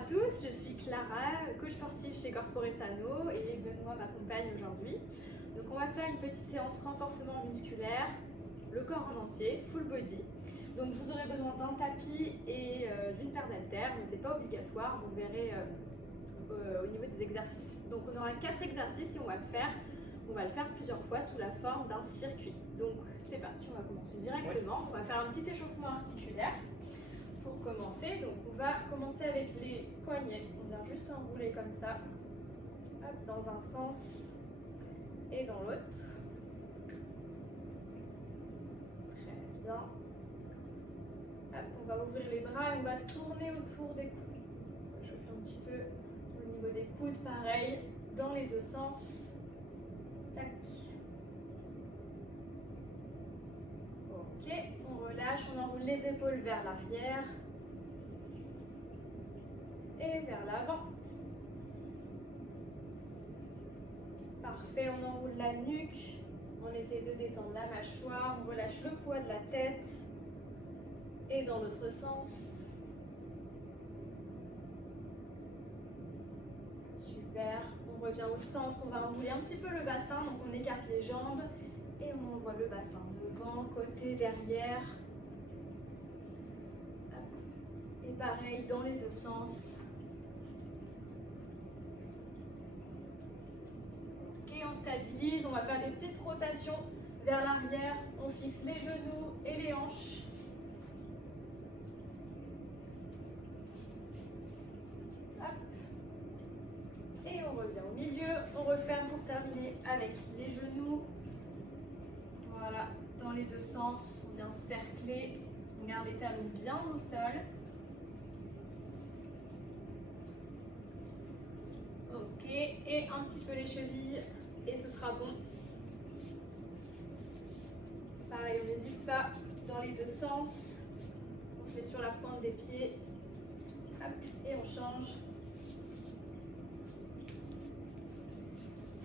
à tous, je suis Clara, coach sportive chez Corpore Sano et Benoît m'accompagne aujourd'hui. Donc on va faire une petite séance renforcement musculaire, le corps en entier, full body. Donc vous aurez besoin d'un tapis et d'une paire d'haltères, mais c'est pas obligatoire, vous verrez au niveau des exercices. Donc on aura 4 exercices et on va le faire plusieurs fois sous la forme d'un circuit. Donc c'est parti, on va commencer directement. On va faire un petit échauffement articulaire. Pour commencer, donc on va commencer avec les poignets. On vient juste enrouler comme ça, hop, dans un sens et dans l'autre. Très bien. Hop, on va ouvrir les bras et on va tourner autour des coudes. Je fais un petit peu au niveau des coudes, pareil, dans les deux sens. Tac. Ok, on relâche, on enroule les épaules vers l'arrière et vers l'avant. Parfait, on enroule la nuque, on essaie de détendre la mâchoire, on relâche le poids de la tête et dans l'autre sens. Super, on revient au centre, on va enrouler un petit peu le bassin, donc on écarte les jambes et on envoie le bassin devant, côté, derrière. Et pareil dans les deux sens. Ok, on stabilise, on va faire des petites rotations vers l'arrière, on fixe les genoux et les hanches. Hop. Et on revient au milieu, on referme pour terminer avec les genoux. Voilà, dans les deux sens, on vient cercler, on garde les talons bien au sol. Ok, et un petit peu les chevilles, et ce sera bon. Pareil, on n'hésite pas, dans les deux sens, on se met sur la pointe des pieds, hop, et on change.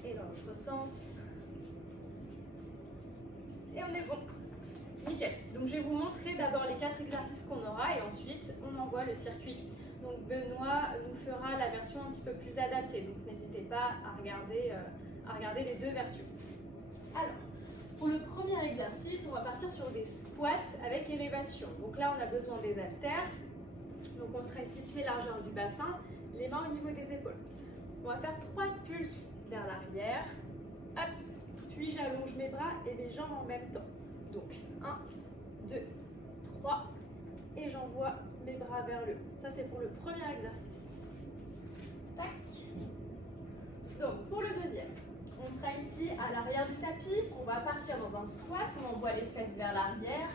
Et dans l'autre sens. Et on est bon. Nickel. Donc je vais vous montrer d'abord les 4 exercices qu'on aura et ensuite on envoie le circuit. Donc Benoît nous fera la version un petit peu plus adaptée. Donc n'hésitez pas à regarder les deux versions. Alors, pour le premier exercice, on va partir sur des squats avec élévation. Donc là, on a besoin des haltères. Donc on sera ici pied largeur du bassin, les mains au niveau des épaules. On va faire 3 pulses vers l'arrière. Hop. Puis j'allonge mes bras et mes jambes en même temps. Donc 1, 2, 3 et j'envoie mes bras vers le haut. Ça c'est pour le premier exercice. Tac. Donc pour le deuxième, on sera ici à l'arrière du tapis. On va partir dans un squat, on envoie les fesses vers l'arrière.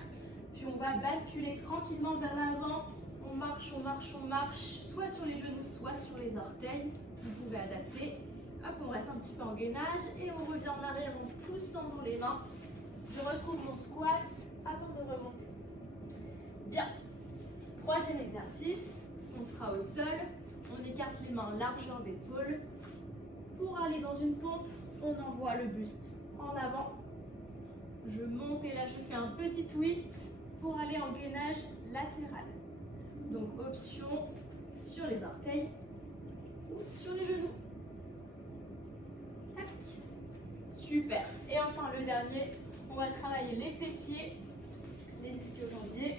Puis on va basculer tranquillement vers l'avant. On marche, on marche, on marche, soit sur les genoux, soit sur les orteils. Vous pouvez adapter. Hop, on reste un petit peu en gainage et on revient en arrière en poussant dans les mains. Je retrouve mon squat avant de remonter. Bien. Troisième exercice, on sera au sol. On écarte les mains largeur d'épaule. Pour aller dans une pompe, on envoie le buste en avant. Je monte et là je fais un petit twist pour aller en gainage latéral. Donc option sur les orteils ou sur les genoux. Tac. Super. Et enfin le dernier, on va travailler les fessiers, les ischio-jambiers.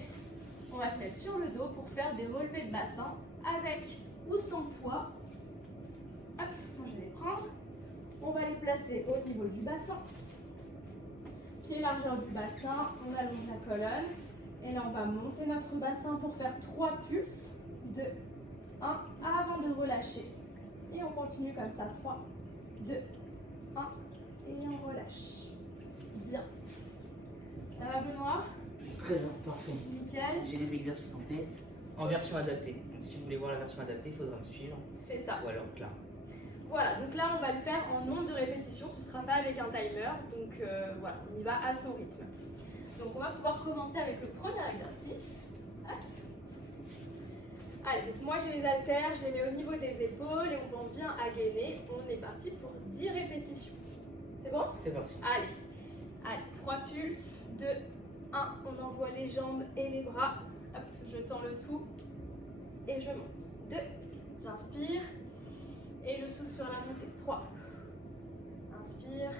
On va se mettre sur le dos pour faire des relevés de bassin avec ou sans poids. Hop, moi je vais les prendre. On va les placer au niveau du bassin. Pied largeur du bassin, on allonge la colonne. Et là on va monter notre bassin pour faire 3 pulses. 2, 1, avant de relâcher. Et on continue comme ça. 3, 2, 1, et on relâche. Bien. Ça va Benoît? Très bien, parfait. Nickel. J'ai les exercices en tête, en version adaptée. Donc si vous voulez voir la version adaptée, il faudra me suivre. C'est ça. Ou alors là. Voilà, donc là on va le faire en nombre de répétitions, ce ne sera pas avec un timer, donc voilà, on y va à son rythme. Donc on va pouvoir commencer avec le premier exercice. Hop. Allez, donc moi j'ai les haltères, je les mets au niveau des épaules et on pense bien à gainer. On est parti pour 10 répétitions. C'est bon? C'est parti. Allez, 3 pulses, 2, 1, on envoie les jambes et les bras. Hop, je tends le tout et je monte. 2, J'inspire. Et je souffle sur la montée. 3. Inspire.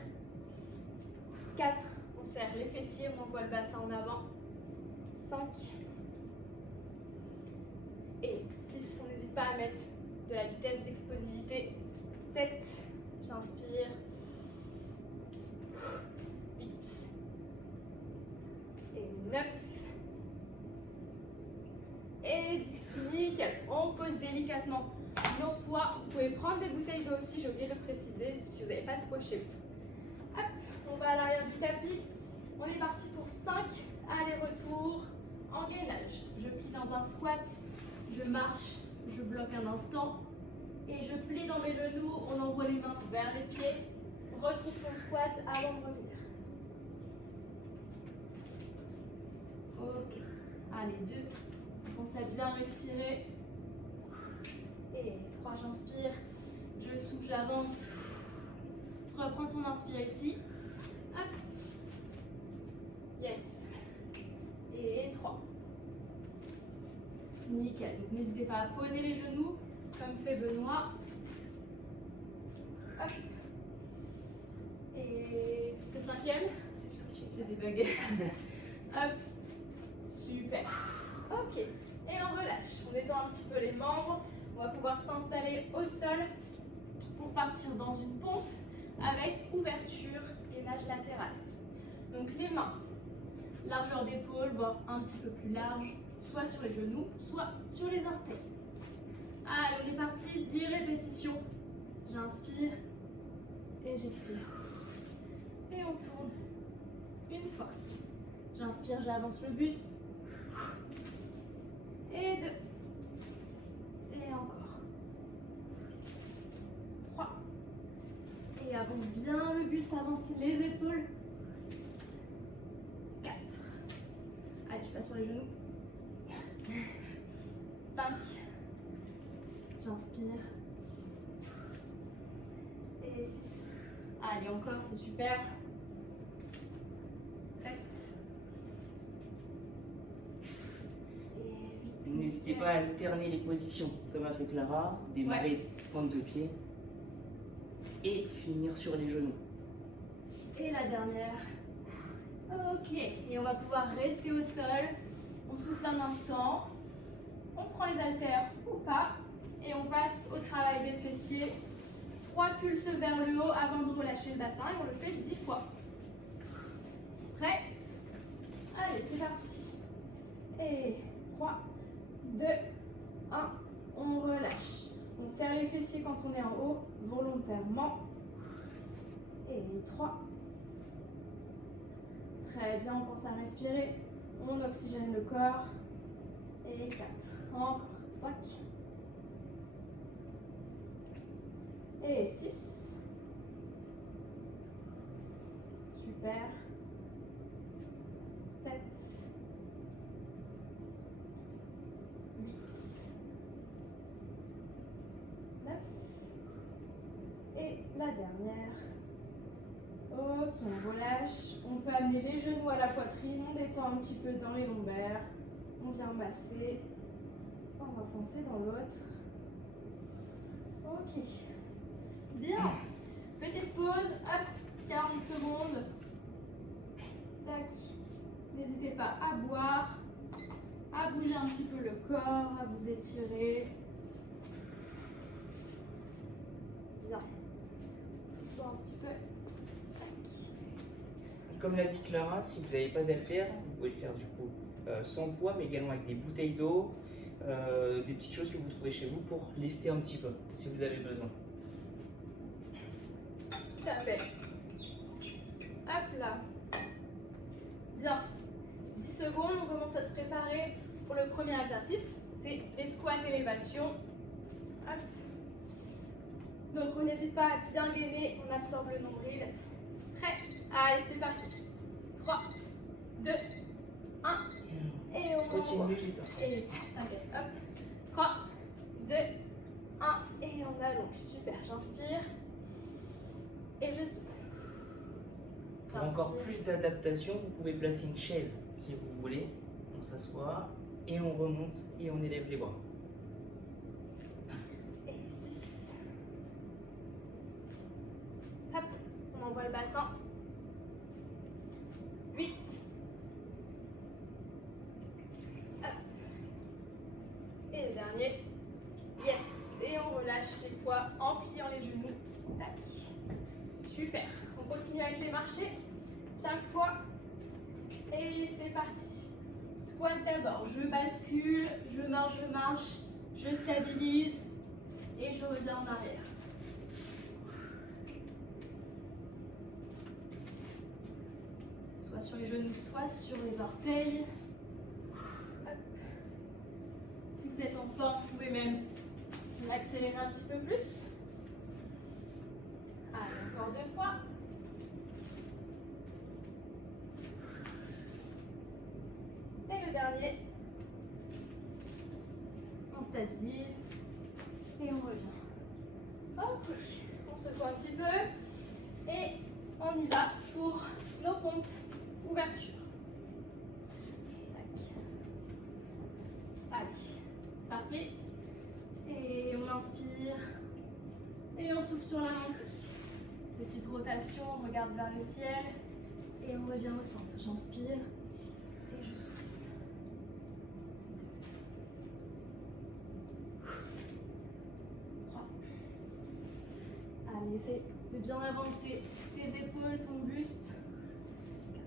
4. On serre les fessiers, on envoie le bassin en avant. 5. Et 6. On n'hésite pas à mettre de la vitesse d'explosivité. 7. J'inspire. 8. Et 9. Et 10. Nickel. On pose délicatement nos poids. Vous pouvez prendre des bouteilles d'eau aussi, j'ai oublié de le préciser, si vous n'avez pas de poids chez vous. Hop, on va à l'arrière du tapis. On est parti pour 5 allers-retours en gainage. Je plie dans un squat, je marche, je bloque un instant et je plie dans mes genoux. On envoie les mains vers les pieds. Retrouve ton squat avant de revenir. Ok, allez, 2. Pense à bien respirer. Et 3, j'inspire, je souffle, j'avance. Reprends ton inspire ici. Hop. Yes. Et 3. Nickel. Donc n'hésitez pas à poser les genoux, comme fait Benoît. Hop. Et c'est le 5e. C'est parce que j'ai des bugs. Hop. Super. Ok. Et on relâche. On étend un petit peu les membres. On va pouvoir s'installer au sol pour partir dans une pompe avec ouverture et nage latérale. Donc les mains, largeur d'épaule, bord un petit peu plus large, soit sur les genoux, soit sur les orteils. Allez, on est parti, 10 répétitions. J'inspire et j'expire. Et on tourne une fois. J'inspire, j'avance le buste. Et 2. Et encore. 3. Et avance bien le buste, avance les épaules. 4. Allez, je passe sur les genoux. 5. J'inspire. Et 6. Allez, encore, c'est super. 7. N'hésitez pas à alterner les positions, comme a fait Clara, démarrer pointe de pied et finir sur les genoux. Et la dernière. Ok, et on va pouvoir rester au sol. On souffle un instant. On prend les haltères ou pas. Et on passe au travail des fessiers. 3 pulses vers le haut avant de relâcher le bassin. Et on le fait 10 fois. Prêt? Allez, c'est parti. Et 3, 2, 1. On relâche. On serre les fessiers quand on est en haut, volontairement. Et 3. Très bien, on pense à respirer. On oxygène le corps. Et 4. Encore 5. Et 6. Super. 7. 8. 9. Et la dernière. Ok, on relâche. On peut amener les genoux à la poitrine. On détend un petit peu dans les lombaires. On vient masser. On va s'enfoncer dans l'autre. Ok. Bien. Petite pause. Hop. 40 secondes. Tac. N'hésitez pas à boire. À bouger un petit peu le corps. À vous étirer. Bien. Un petit peu. Comme l'a dit Clara, si vous n'avez pas d'haltère, vous pouvez le faire du coup sans poids, mais également avec des bouteilles d'eau, des petites choses que vous trouvez chez vous pour lester un petit peu, si vous avez besoin. Tout à fait. Hop là. Bien. 10 secondes, on commence à se préparer pour le premier exercice. C'est les squats élévation. Hop. Donc on n'hésite pas à bien gainer, on absorbe le nombril. Prêt? Allez, c'est parti. 3, 2, 1. Et on Continue, renvoie. j'ai temps. Et allez, hop. 3, 2, 1. Et on allonge. Super, j'inspire. Et je souffle. Pour encore plus d'adaptation, vous pouvez placer une chaise si vous voulez. On s'assoit et on remonte et on élève les bras. bassin. 8. Et le dernier. Yes. Et on relâche les poids en pliant les genoux. Tac. Super. On continue avec les marchés. 5 fois. Et c'est parti. Squat d'abord. Je bascule, je marche, je stabilise et je reviens en arrière. Soit sur les genoux, soit sur les orteils. Hop. Si vous êtes en forme, vous pouvez même l'accélérer un petit peu plus. Allez, encore 2 fois. Et le dernier. On stabilise et on revient. Ok, on secoue un petit peu et on y va pour nos pompes ouverture. Tac. Allez, c'est parti. Et on inspire et on souffle sur la montée. Petite rotation, on regarde vers le ciel et on revient au centre. J'inspire et je souffle. Allez, essaie de bien avancer tes épaules, ton buste. 4.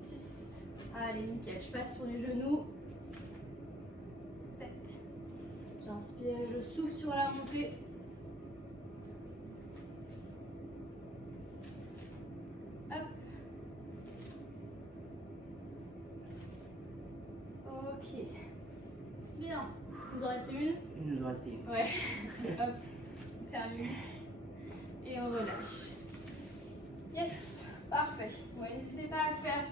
6. Allez, nickel. Je passe sur les genoux. 7. J'inspire et je souffle sur la montée. 8. Ok. Bien. Il nous en reste une? Il nous en reste une. Ouais. Hop. On termine. Et on relâche. Yes. Parfait. Ouais, n'hésitez pas à faire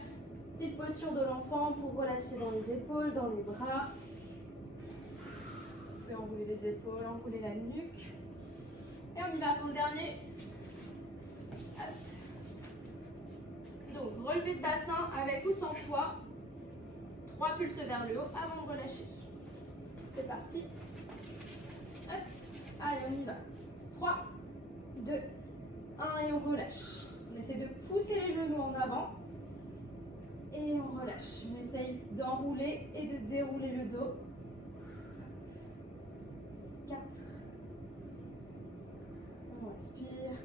petite posture de l'enfant pour relâcher dans les épaules, dans les bras. Vous pouvez enrouler les épaules, enrouler la nuque. Et on y va pour le dernier. Hop. Donc, relevé de bassin avec ou sans poids. 3 pulses vers le haut avant de relâcher. C'est parti. Hop. Allez, on y va. 3, 2, 1 et on relâche. On essaie de pousser les genoux en avant. Et on relâche. On essaye d'enrouler et de dérouler le dos. 4. On respire.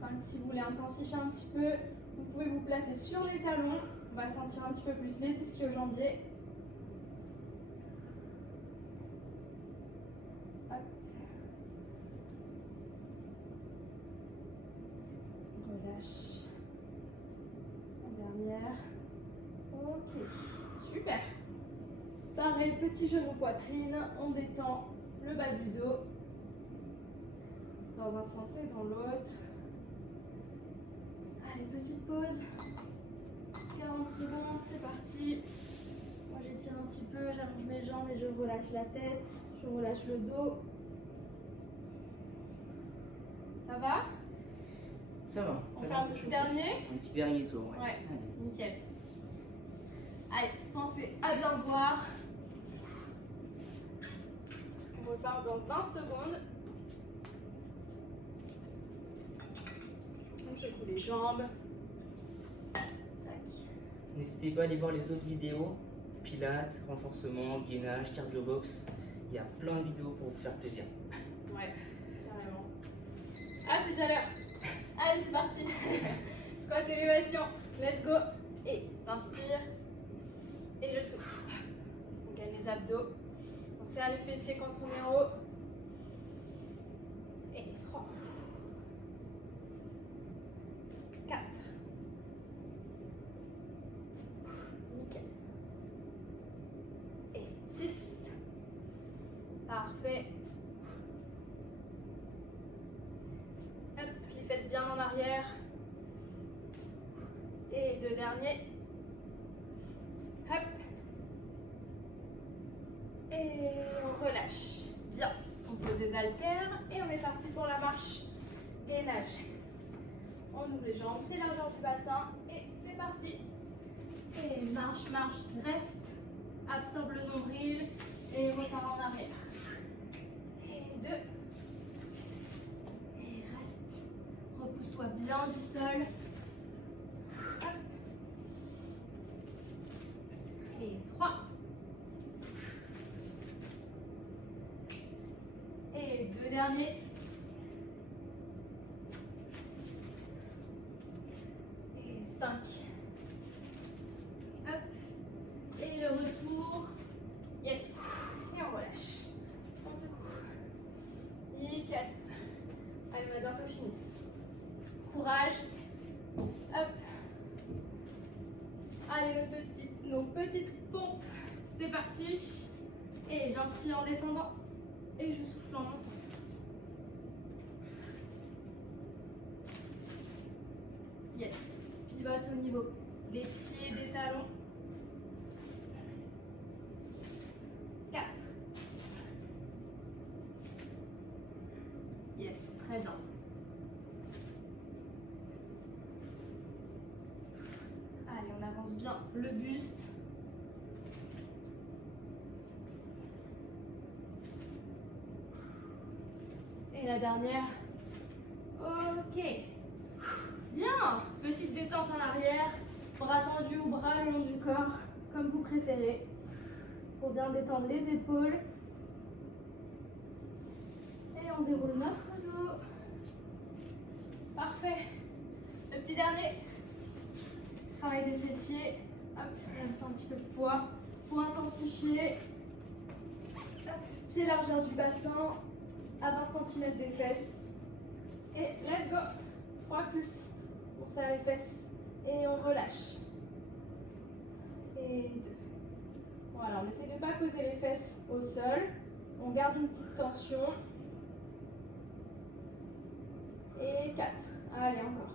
5. Si vous voulez intensifier un petit peu, vous pouvez vous placer sur les talons. On va sentir un petit peu plus les ischio-jambiers. Hop. Relâche. La dernière. Ok, super. Pareil, petit genou poitrine. On détend le bas du dos. Dans un sens et dans l'autre. Allez, petite pause. 40 secondes, c'est parti. Moi j'étire un petit peu, j'allonge mes jambes et je relâche la tête, je relâche le dos. Ça va? Ça va. On fait un petit dernier? Un petit dernier tour, ouais. Ouais, nickel. Allez, pensez à bien boire. On repart dans 20 secondes. On secoue les jambes. N'hésitez pas à aller voir les autres vidéos, pilates, renforcement, gainage, cardio box. Il y a plein de vidéos pour vous faire plaisir. Ouais, carrément. Ah, c'est déjà l'heure. Allez, c'est parti. Squat élévation. Let's go. Et inspire. Et je souffle. On gagne les abdos. On serre les fessiers quand on est en haut. Et 3. 4. Nickel. Et 6. Parfait. Hop, les fesses bien en arrière. Et 2 derniers. Hop. Et on relâche. Bien. On pose les haltères et on est parti pour la marche gainage. On ouvre les jambes, pied largeur du bassin et c'est parti. Et marche, marche, reste. Absorbe le nombril et repars en arrière. Et 2. Et reste. Repousse-toi bien du sol. Hop. Et 3. Et 2 derniers. Et 5. Hop. Et le retour. Yes. Et on relâche. On secoue. Nickel. Allez, on a bientôt fini. Courage. Hop. Allez, nos petites pompes. C'est parti. Et j'inspire en descendant. Et je souffle en montant. Yes. Pivote au niveau des pieds, des talons. 4. Yes, très bien. Allez, on avance bien le buste. Et la dernière. Ok. Bien. Petite détente en arrière. Bras tendus ou bras le long du corps, comme vous préférez. Pour bien détendre les épaules. Et on déroule notre dos. Parfait. Le petit dernier. Travail des fessiers. Hop, on un petit peu de poids pour intensifier. Hop, pied largeur du bassin à 20 cm des fesses. Et let's go. 3 plus. On serre les fesses et on relâche. Et 2. Voilà, on essaie de ne pas poser les fesses au sol. On garde une petite tension. Et 4. Allez, encore.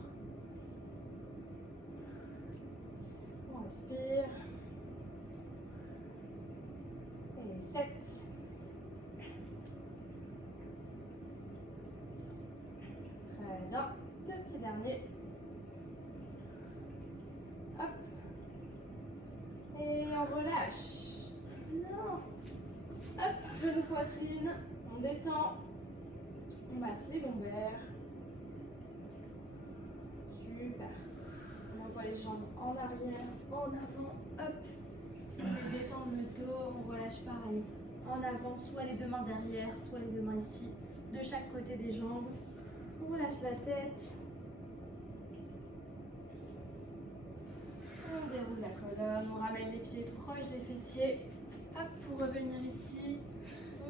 On respire. Et 7. Très bien. Le petit dernier. Hop. Et on relâche. Non. Hop, genou poitrine. On détend. On masse les lombaires. Super. On envoie les jambes en arrière, en avant. Hop. Si vous voulez détendre le dos, on relâche pareil. En avant, soit les 2 mains derrière, soit les 2 mains ici, de chaque côté des jambes. On relâche la tête. On déroule la colonne, on ramène les pieds proches des fessiers. Hop, pour revenir ici,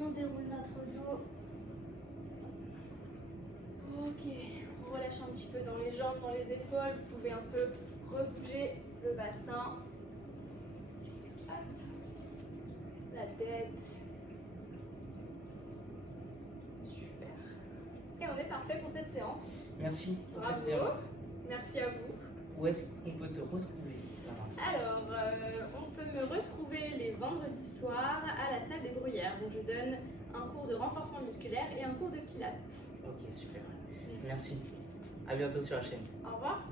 on déroule notre dos. Ok, on relâche un petit peu dans les jambes, dans les épaules. Vous pouvez un peu rebouger le bassin. Hop, la tête. Super. Et on est parfait pour cette séance. Merci pour Bravo. cette séance. Merci à vous. Où est-ce qu'on peut te retrouver, Clara? Alors, on peut me retrouver les vendredis soirs à la salle des Bruyères, où je donne un cours de renforcement musculaire et un cours de pilates. Ok, super. Merci. À bientôt sur la chaîne. Au revoir.